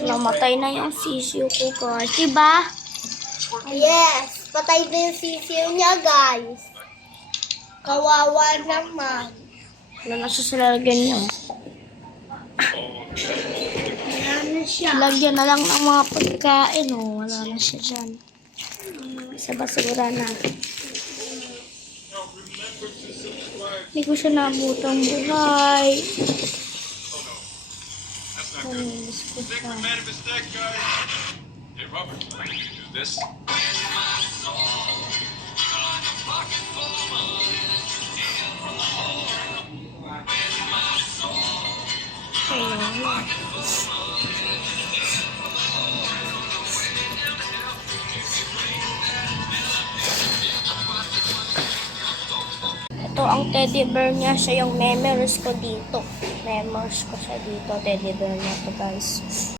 Namatay na yung sisiyo ko, guys. Diba? Yes, patay na yung sisiyo niya, guys. Kawawa naman. Wala na siya sa lalagyan niyo. Wala na siya. Lagyan na lang ng mga pagkain, oh. Wala na siya dyan. Sa basura na. Hindi ko siya nabutang buhay. Namiss ko siya. Hey, Robert, can you do this? Ito ang teddy bear niya. Siya yung memories ko dito. Memories ko siya dito. Teddy bear niya to, guys.